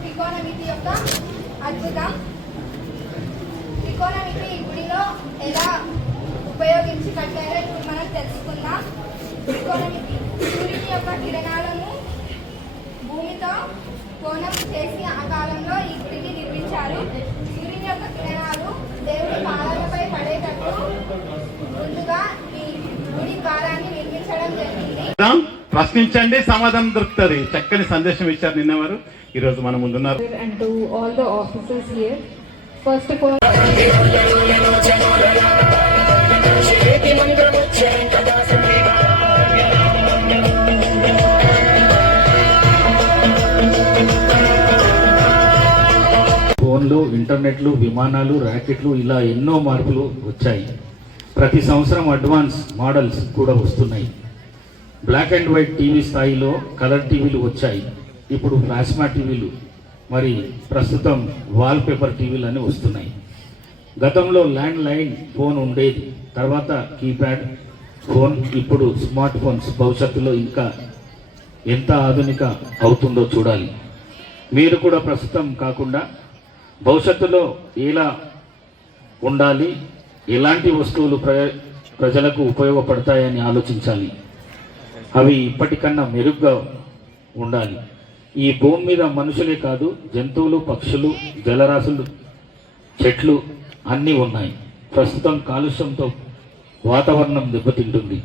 త్రికోణమితి యొక్క అద్భుతం. త్రికోణమితి ఈ గుడిలో ఎలా ఉపయోగించి కట్టారో ఇప్పుడు మనం తెలుసుకుందాం. త్రికోణమితి సూర్యుని యొక్క కిరణాలను భూమితో కోణం చేసి ఆ కాలంలో ఈ గుడిని నిర్మించారు. సూర్యుని యొక్క కిరణాలు దేవుడి పాదాలపై పడేటట్టు ముందుగా ఈ గుడి ద్వారాన్ని నిర్మించడం జరిగింది. ప్రశ్నించండి, సమాధానం దొరుకుతుంది. చక్కని సందేశం ఇచ్చారు నిన్నవారు. ఈ రోజు మన ముందున్నారు. And to all the officers here, first of all, ఫోన్లు, ఇంటర్నెట్లు, విమానాలు, ర్యాకెట్లు ఇలా ఎన్నో మార్పులు వచ్చాయి. ప్రతి సంవత్సరం అడ్వాన్స్ మోడల్స్ కూడా వస్తున్నాయి. బ్లాక్ అండ్ వైట్ టీవీ స్థాయిలో కలర్ టీవీలు వచ్చాయి. ఇప్పుడు ప్లాస్మా టీవీలు, మరి ప్రస్తుతం వాల్ పేపర్ టీవీలు అని వస్తున్నాయి. గతంలో ల్యాండ్ లైన్ ఫోన్ ఉండేది, తర్వాత కీప్యాడ్ ఫోన్, ఇప్పుడు స్మార్ట్ ఫోన్స్. భవిష్యత్తులో ఇంకా ఎంత ఆధునిక అవుతుందో చూడాలి. మీరు కూడా ప్రస్తుతం కాకుండా భవిష్యత్తులో ఎలా ఉండాలి, ఎలాంటి వస్తువులు ప్రజలకు ఉపయోగపడతాయని ఆలోచించాలి. అవి ఇప్పటికన్నా మెరుగ్గా ఉండాలి. ఈ భూమి మీద మనుషులే కాదు, జంతువులు, పక్షులు, జలరాశులు, చెట్లు అన్నీ ఉన్నాయి. ప్రస్తుతం కాలుష్యంతో వాతావరణం దెబ్బతింటుంది.